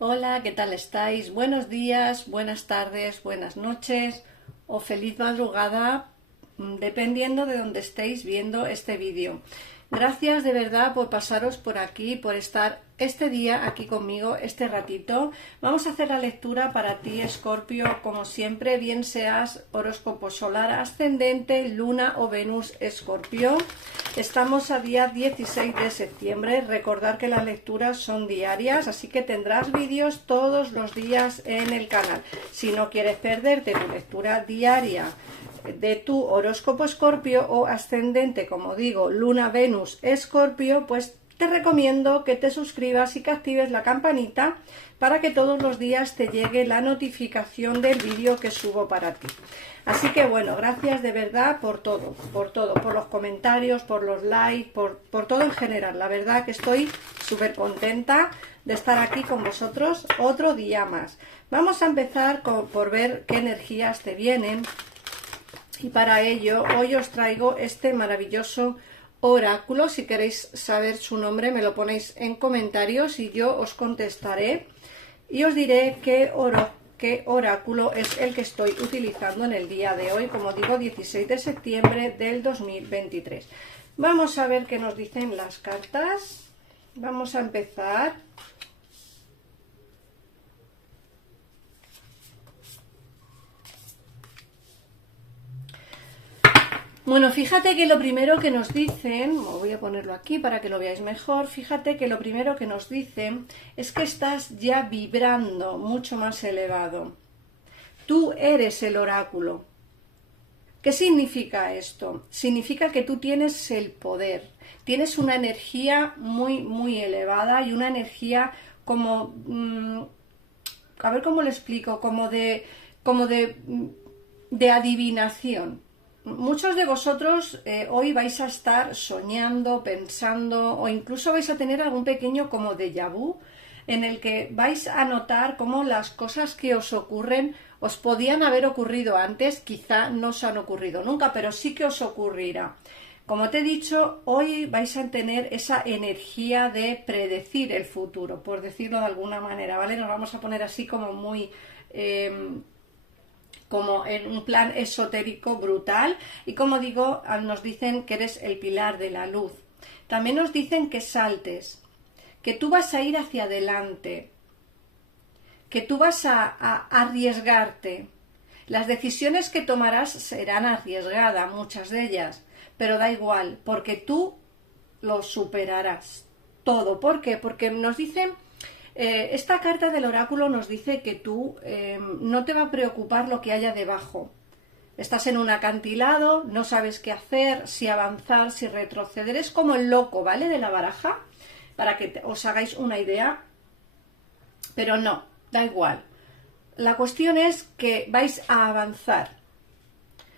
Hola, ¿qué tal estáis? Buenos días, buenas tardes, buenas noches o feliz madrugada, dependiendo de donde estéis viendo este vídeo. Gracias de verdad por pasaros por aquí, por estar este día aquí conmigo, este ratito. Vamos a hacer la lectura para ti, Escorpio, como siempre, bien seas horóscopo solar, ascendente, luna o Venus, Escorpio. Estamos a día 16 de septiembre. Recordar que las lecturas son diarias, así que tendrás vídeos todos los días en el canal. Si no quieres perderte tu lectura diaria de tu horóscopo Escorpio o ascendente, como digo, Luna, Venus, Escorpio, pues te recomiendo que te suscribas y que actives la campanita para que todos los días te llegue la notificación del vídeo que subo para ti. Así que bueno, gracias de verdad por todo, por los comentarios, por los likes, por todo en general. La verdad que estoy súper contenta de estar aquí con vosotros otro día más. Vamos a empezar por ver qué energías te vienen. Y para ello hoy os traigo este maravilloso oráculo. Si queréis saber su nombre me lo ponéis en comentarios y yo os contestaré y os diré qué oráculo es el que estoy utilizando en el día de hoy, como digo, 16 de septiembre del 2023. Vamos a ver qué nos dicen las cartas. Vamos a empezar. Bueno, fíjate que lo primero que nos dicen, voy a ponerlo aquí para que lo veáis mejor, fíjate que lo primero que nos dicen es que estás ya vibrando mucho más elevado. Tú eres el oráculo. ¿Qué significa esto? Significa que tú tienes el poder, tienes una energía muy elevada y una energía como, a ver cómo lo explico, como de adivinación. Muchos de vosotros hoy vais a estar soñando, pensando o incluso vais a tener algún pequeño como déjà vu en el que vais a notar cómo las cosas que os ocurren os podían haber ocurrido antes, quizá no os han ocurrido nunca, pero sí que os ocurrirá. Como te he dicho, hoy vais a tener esa energía de predecir el futuro, por decirlo de alguna manera, ¿vale? Nos vamos a poner así como muy... como en un plan esotérico brutal y como digo, nos dicen que eres el pilar de la luz. También nos dicen que saltes, que tú vas a ir hacia adelante, que tú vas a arriesgarte. Las decisiones que tomarás serán arriesgadas, muchas de ellas, pero da igual, porque tú lo superarás todo. ¿Por qué? Porque nos dicen... esta carta del oráculo nos dice que tú no te va a preocupar lo que haya debajo. Estás en un acantilado, no sabes qué hacer, si avanzar, si retroceder. Es como el loco, ¿vale? De la baraja, para que os hagáis una idea. Pero no, da igual. La cuestión es que vais a avanzar.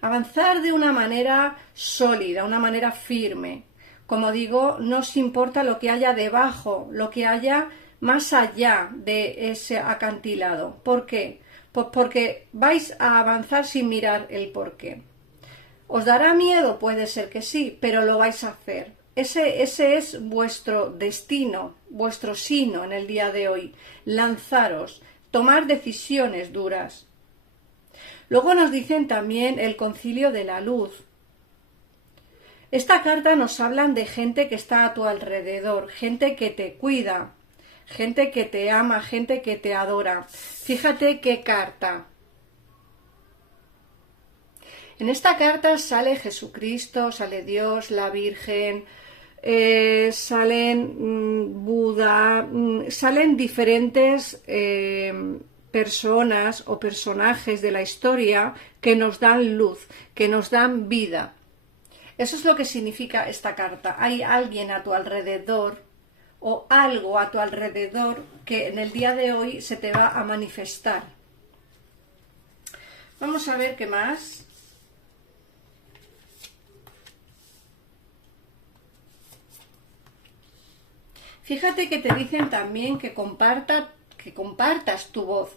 Avanzar de una manera sólida, una manera firme. Como digo, no os importa lo que haya debajo, lo que haya más allá de ese acantilado. ¿Por qué? Pues porque vais a avanzar sin mirar el porqué. ¿Os dará miedo? Puede ser que sí, pero lo vais a hacer. Ese es vuestro destino, vuestro sino en el día de hoy. Lanzaros, tomar decisiones duras. Luego nos dicen también el concilio de la luz. Esta carta nos hablan de gente que está a tu alrededor, gente que te cuida, gente que te ama, gente que te adora. Fíjate qué carta. En esta carta sale Jesucristo, sale Dios, la Virgen, salen Buda, salen diferentes personas o personajes de la historia que nos dan luz, que nos dan vida. Eso es lo que significa esta carta. Hay alguien a tu alrededor o algo a tu alrededor que en el día de hoy se te va a manifestar. Vamos a ver qué más. Fíjate que te dicen también que compartas tu voz.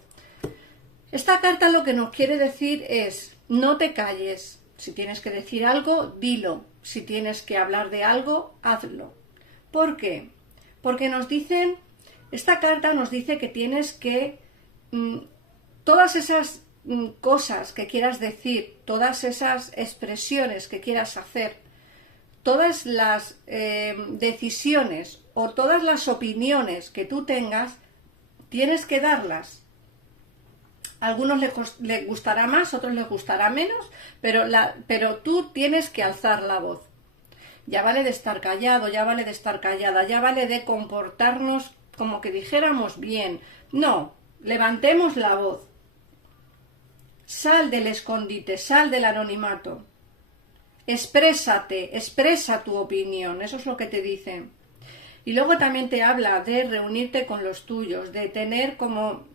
Esta carta lo que nos quiere decir es: no te calles. Si tienes que decir algo, dilo. Si tienes que hablar de algo, hazlo. ¿Por qué? Porque nos dicen Esta carta nos dice que tienes que todas esas cosas que quieras decir, todas esas expresiones que quieras hacer, todas las decisiones o todas las opiniones que tú tengas, tienes que darlas. A algunos les gustará más, a otros les gustará menos, pero tú tienes que alzar la voz. Ya vale de estar callado, ya vale de estar callada, ya vale de comportarnos como que dijéramos bien. No, levantemos la voz. Sal del escondite, sal del anonimato. Exprésate, expresa tu opinión, eso es lo que te dicen. Y luego también te habla de reunirte con los tuyos, de tener como...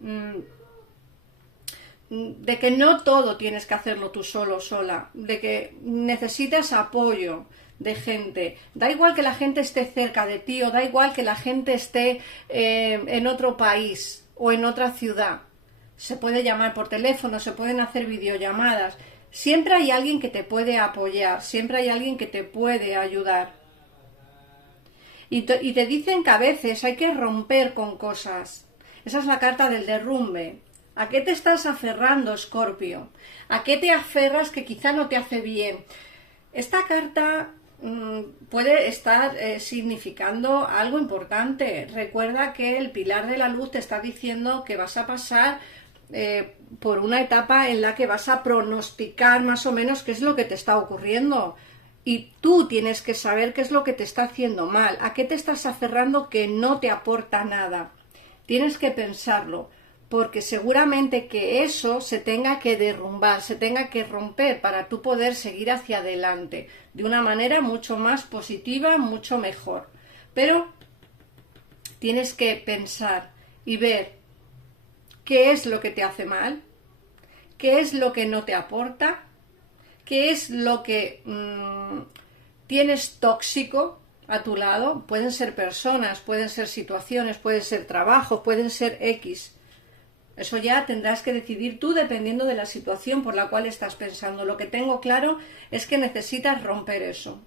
de que no todo tienes que hacerlo tú solo, sola, de que necesitas apoyo de gente. Da igual que la gente esté cerca de ti o da igual que la gente esté en otro país o en otra ciudad. Se puede llamar por teléfono, se pueden hacer videollamadas. Siempre hay alguien que te puede apoyar, siempre hay alguien que te puede ayudar. Y te dicen que a veces hay que romper con cosas. Esa es la carta del derrumbe. ¿A qué te estás aferrando, Escorpio? ¿A qué te aferras que quizá no te hace bien? Esta carta puede estar significando algo importante. Recuerda que el pilar de la luz te está diciendo que vas a pasar por una etapa en la que vas a pronosticar más o menos qué es lo que te está ocurriendo. Y tú tienes que saber qué es lo que te está haciendo mal, a qué te estás aferrando que no te aporta nada. Tienes que pensarlo, porque seguramente que eso se tenga que derrumbar, se tenga que romper para tú poder seguir hacia adelante de una manera mucho más positiva, mucho mejor. Pero tienes que pensar y ver qué es lo que te hace mal, qué es lo que no te aporta, qué es lo que tienes tóxico a tu lado. Pueden ser personas, pueden ser situaciones, pueden ser trabajos, pueden ser X. Eso ya tendrás que decidir tú dependiendo de la situación por la cual estás pensando. Lo que tengo claro es que necesitas romper eso.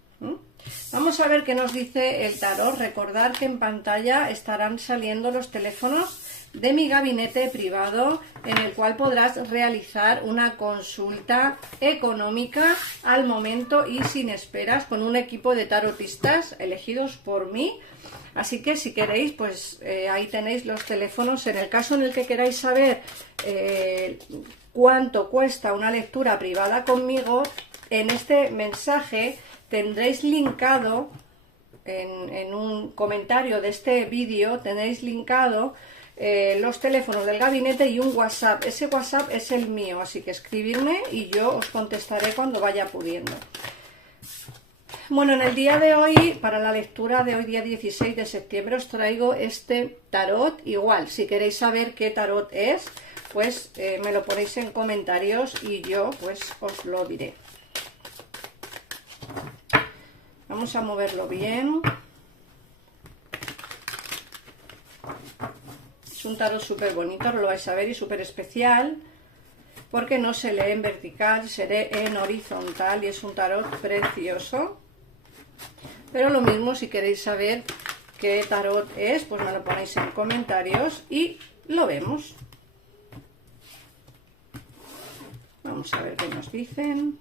Vamos a ver qué nos dice el tarot. Recordar que en pantalla estarán saliendo los teléfonos de mi gabinete privado en el cual podrás realizar una consulta económica al momento y sin esperas con un equipo de tarotistas elegidos por mí. Así que si queréis, pues ahí tenéis los teléfonos. En el caso en el que queráis saber cuánto cuesta una lectura privada conmigo, en este mensaje tendréis linkado, en un comentario de este vídeo, tenéis linkado los teléfonos del gabinete y un WhatsApp. Ese WhatsApp es el mío, así que escribidme y yo os contestaré cuando vaya pudiendo. Bueno, en el día de hoy, para la lectura de hoy, día 16 de septiembre, os traigo este tarot. Igual, si queréis saber qué tarot es, pues me lo ponéis en comentarios y yo pues os lo diré. Vamos a moverlo bien. Es un tarot súper bonito, lo vais a ver, y súper especial, porque no se lee en vertical, se lee en horizontal y es un tarot precioso. Pero lo mismo, si queréis saber qué tarot es, pues me lo ponéis en comentarios y lo vemos. Vamos a ver qué nos dicen.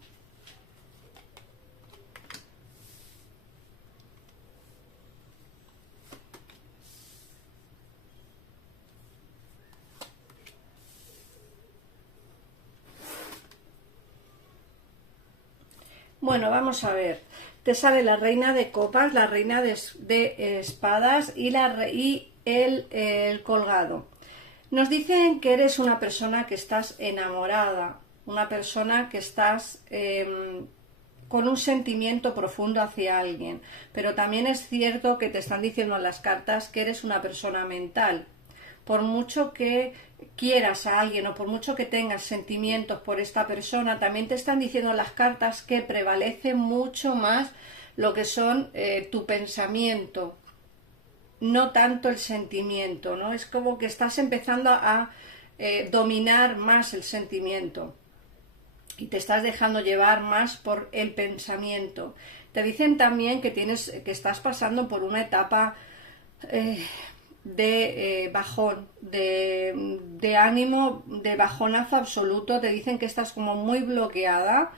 Bueno, vamos a ver. Te sale la reina de copas, la reina de espadas y el colgado. Nos dicen que eres una persona que estás enamorada, una persona que estás con un sentimiento profundo hacia alguien. Pero también es cierto que te están diciendo en las cartas que eres una persona mental. Por mucho que quieras a alguien o por mucho que tengas sentimientos por esta persona, también te están diciendo las cartas que prevalece mucho más lo que son tu pensamiento, no tanto el sentimiento, ¿no? Es como que estás empezando a dominar más el sentimiento y te estás dejando llevar más por el pensamiento. Te dicen también que estás pasando por una etapa bajón, de ánimo, de bajonazo absoluto. Te dicen que estás como muy bloqueada,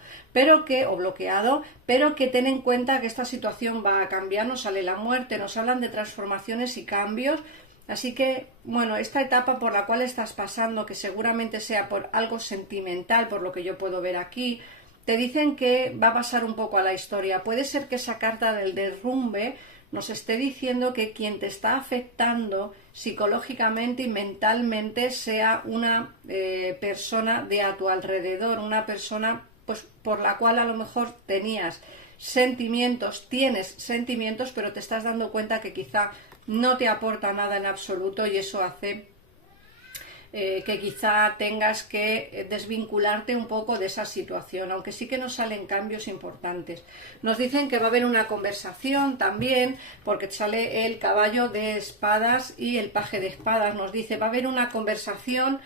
o bloqueado, pero que ten en cuenta que esta situación va a cambiar. Nos sale la muerte, nos hablan de transformaciones y cambios. Así que, bueno, esta etapa por la cual estás pasando, que seguramente sea por algo sentimental, por lo que yo puedo ver aquí, te dicen que va a pasar un poco a la historia. Puede ser que esa carta del derrumbe nos esté diciendo que quien te está afectando psicológicamente y mentalmente sea una persona de a tu alrededor, una persona pues por la cual a lo mejor tienes sentimientos, pero te estás dando cuenta que quizá no te aporta nada en absoluto, y eso hace que quizá tengas que desvincularte un poco de esa situación, aunque sí que nos salen cambios importantes. Nos dicen que va a haber una conversación también, porque sale el caballo de espadas y el paje de espadas. Nos dice, va a haber una conversación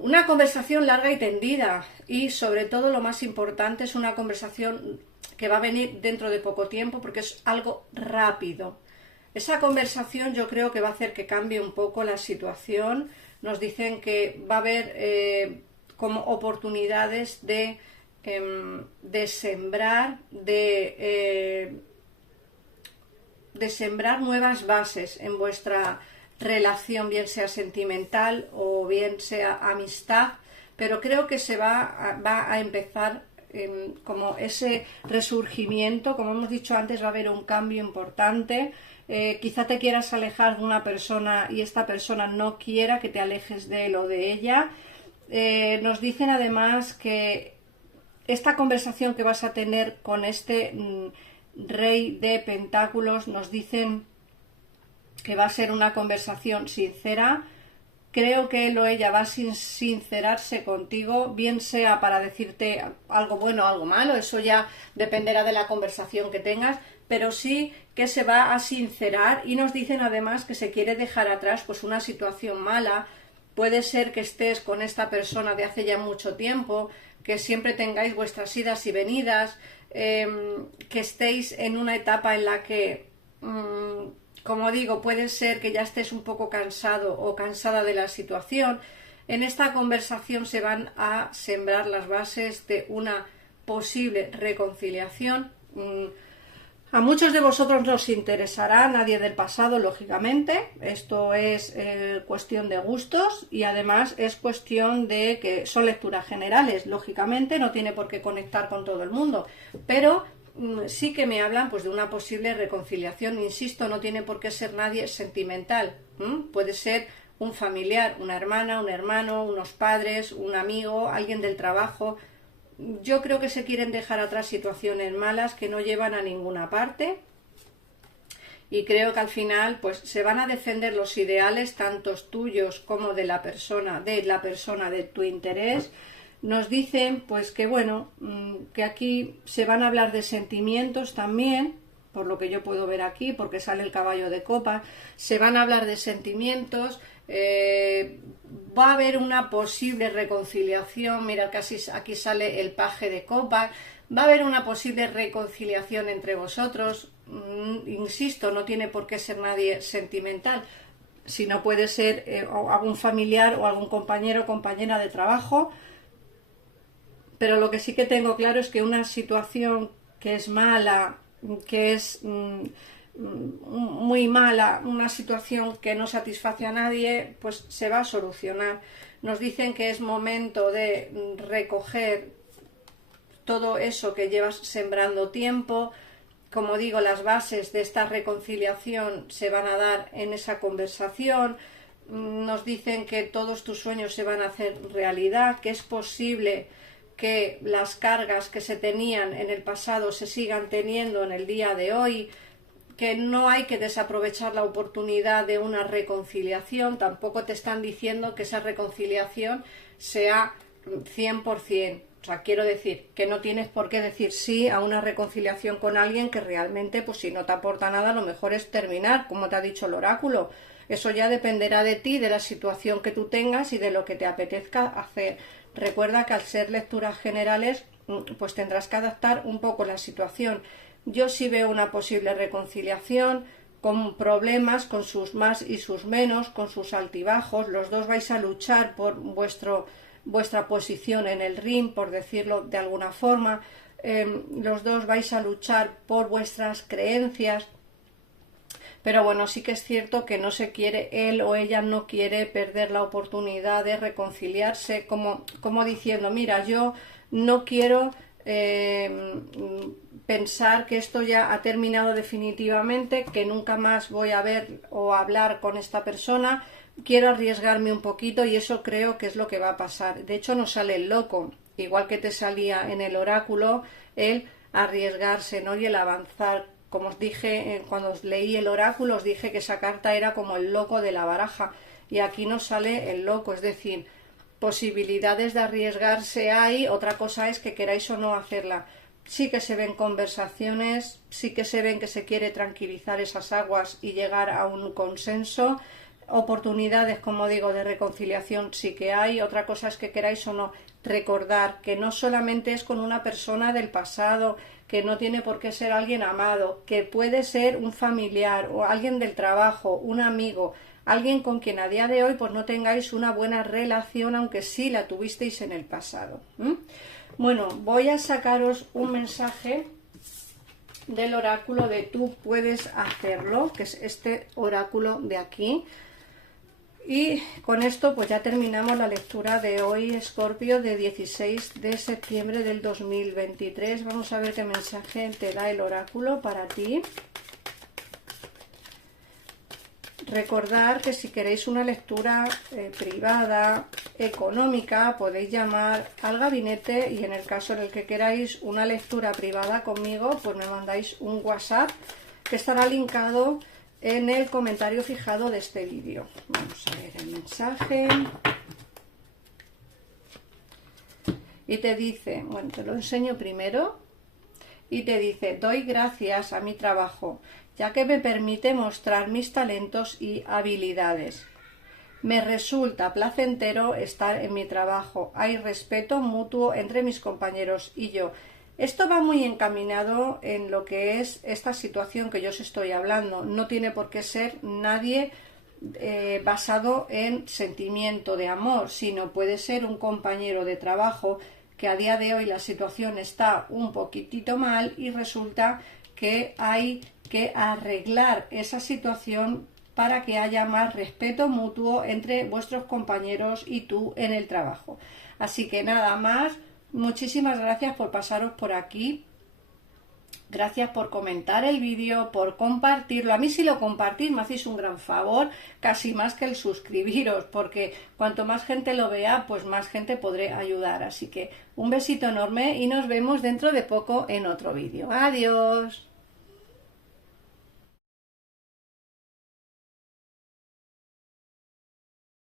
larga y tendida, y sobre todo lo más importante es una conversación que va a venir dentro de poco tiempo, porque es algo rápido. Esa conversación yo creo que va a hacer que cambie un poco la situación. Nos dicen que va a haber como oportunidades de sembrar, de sembrar nuevas bases en vuestra relación, bien sea sentimental o bien sea amistad, pero creo que se va a empezar como ese resurgimiento. Como hemos dicho antes, va a haber un cambio importante. Quizá te quieras alejar de una persona y esta persona no quiera que te alejes de él o de ella. Nos dicen además que esta conversación que vas a tener con este rey de pentáculos, nos dicen que va a ser una conversación sincera. Creo que él o ella va a sincerarse contigo, bien sea para decirte algo bueno o algo malo, eso ya dependerá de la conversación que tengas, pero sí que se va a sincerar. Y nos dicen además que se quiere dejar atrás pues una situación mala. Puede ser que estés con esta persona de hace ya mucho tiempo, que siempre tengáis vuestras idas y venidas, que estéis en una etapa en la que como digo, puede ser que ya estés un poco cansado o cansada de la situación. En esta conversación se van a sembrar las bases de una posible reconciliación. A muchos de vosotros no os interesará nadie del pasado, lógicamente. Esto es cuestión de gustos, y además es cuestión de que son lecturas generales. Lógicamente no tiene por qué conectar con todo el mundo, pero sí que me hablan pues de una posible reconciliación. Insisto, no tiene por qué ser nadie sentimental. Puede ser un familiar, una hermana, un hermano, unos padres, un amigo, alguien del trabajo. Yo creo que se quieren dejar atrás situaciones malas que no llevan a ninguna parte, y creo que al final pues se van a defender los ideales, tantos tuyos como de la persona de tu interés. Nos dicen pues que bueno, que aquí se van a hablar de sentimientos también, por lo que yo puedo ver aquí, porque sale el caballo de copas. Se van a hablar de sentimientos, va a haber una posible reconciliación. Mira, casi aquí sale el paje de copas. Va a haber una posible reconciliación entre vosotros. Insisto, no tiene por qué ser nadie sentimental, sino puede ser algún familiar o algún compañero o compañera de trabajo. Pero lo que sí que tengo claro es que una situación que es mala, que es muy mala, una situación que no satisface a nadie, pues se va a solucionar. Nos dicen que es momento de recoger todo eso que llevas sembrando tiempo. Como digo, las bases de esta reconciliación se van a dar en esa conversación. Nos dicen que todos tus sueños se van a hacer realidad, que es posible que las cargas que se tenían en el pasado se sigan teniendo en el día de hoy, que no hay que desaprovechar la oportunidad de una reconciliación. Tampoco te están diciendo que esa reconciliación sea 100%. O sea, quiero decir que no tienes por qué decir sí a una reconciliación con alguien que realmente, pues si no te aporta nada, lo mejor es terminar, como te ha dicho el oráculo. Eso ya dependerá de ti, de la situación que tú tengas y de lo que te apetezca hacer. Recuerda que al ser lecturas generales, pues tendrás que adaptar un poco la situación. Yo sí veo una posible reconciliación con problemas, con sus más y sus menos, con sus altibajos. Los dos vais a luchar por vuestra posición en el ring, por decirlo de alguna forma. Los dos vais a luchar por vuestras creencias. Pero bueno, sí que es cierto que no se quiere, él o ella no quiere perder la oportunidad de reconciliarse, como diciendo, mira, yo no quiero pensar que esto ya ha terminado definitivamente, que nunca más voy a ver o hablar con esta persona, quiero arriesgarme un poquito y eso creo que es lo que va a pasar. De hecho, nos sale el loco, igual que te salía en el oráculo, el arriesgarse, ¿no? Y el avanzar. Como os dije, cuando os leí el oráculo, os dije que esa carta era como el loco de la baraja. Y aquí nos sale el loco, es decir, posibilidades de arriesgarse hay, otra cosa es que queráis o no hacerla. Sí que se ven conversaciones, sí que se ven que se quiere tranquilizar esas aguas y llegar a un consenso. Oportunidades, como digo, de reconciliación sí que hay, otra cosa es que queráis o no. Recordar que no solamente es con una persona del pasado, que no tiene por qué ser alguien amado, que puede ser un familiar o alguien del trabajo, un amigo, alguien con quien a día de hoy pues no tengáis una buena relación, aunque sí la tuvisteis en el pasado. Bueno, voy a sacaros un mensaje del oráculo de Tú puedes hacerlo, que es este oráculo de aquí. Y con esto pues ya terminamos la lectura de hoy, Escorpio, de 16 de septiembre del 2023. Vamos a ver qué mensaje te da el oráculo para ti. Recordar que si queréis una lectura privada, económica, podéis llamar al gabinete y en el caso en el que queráis una lectura privada conmigo, pues me mandáis un WhatsApp que estará linkado en el comentario fijado de este vídeo. Vamos a ver el mensaje. Y te dice, bueno, te lo enseño primero. Y te dice, doy gracias a mi trabajo, ya que me permite mostrar mis talentos y habilidades. Me resulta placentero estar en mi trabajo. Hay respeto mutuo entre mis compañeros y yo. Esto va muy encaminado en lo que es esta situación que yo os estoy hablando. No tiene por qué ser nadie basado en sentimiento de amor, sino puede ser un compañero de trabajo que a día de hoy la situación está un poquitito mal y resulta que hay que arreglar esa situación para que haya más respeto mutuo entre vuestros compañeros y tú en el trabajo. Así que nada más. Muchísimas gracias por pasaros por aquí. Gracias por comentar el vídeo, por compartirlo. A mí si lo compartís me hacéis un gran favor, casi más que el suscribiros, porque cuanto más gente lo vea, pues más gente podré ayudar. Así que un besito enorme y nos vemos dentro de poco en otro vídeo. Adiós.